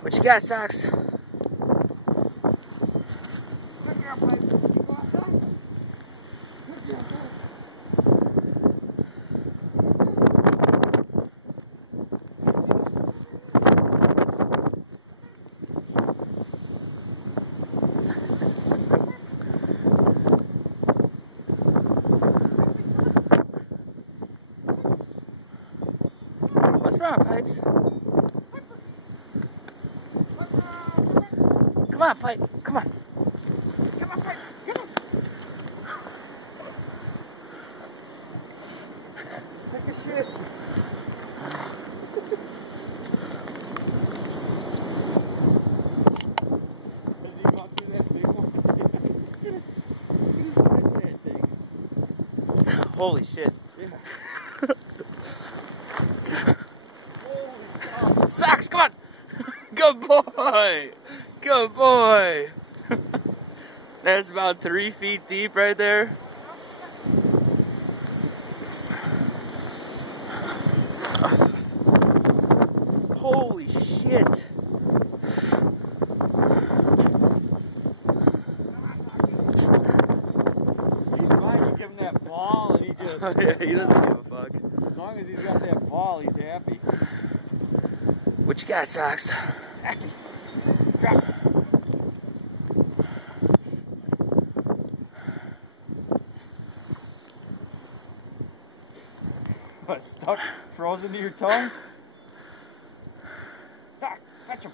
What you got, Socks? What's wrong, Pipes? Come on, Pipe. Come on. Come on, Pipe. Come on. Take a shit. Has he gone through that big one? Look at the size of that thing. Holy shit. Yeah. Socks, come on. Good boy. Good boy. That's about 3 feet deep right there. Holy shit. He's fine. You give him that ball and he just... Yeah, he doesn't give a fuck. As long as he's got that ball, he's happy. What you got, Socks? Zachy, drop. What, stuck frozen to your tongue? Zach, fetch him.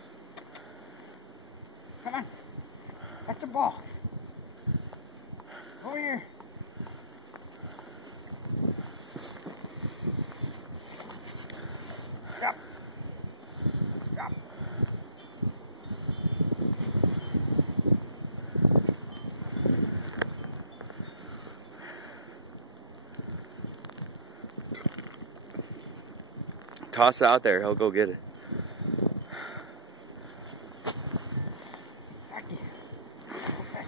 Come on. That's the ball. Over here. Drop. Drop. Toss it out there. He'll go get it. Zachy. Go fetch.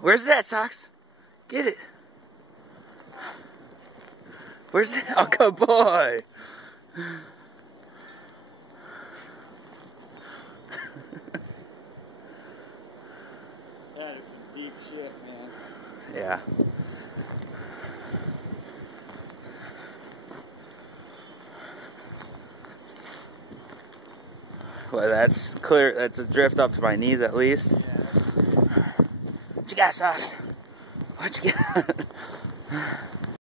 Where's that, Socks? Get it. Where's that? Oh, good boy. That is some deep shit, man. Yeah. Well, that's clear. That's a drift up to my knees at least. Yeah. What you got, Socks? What you got?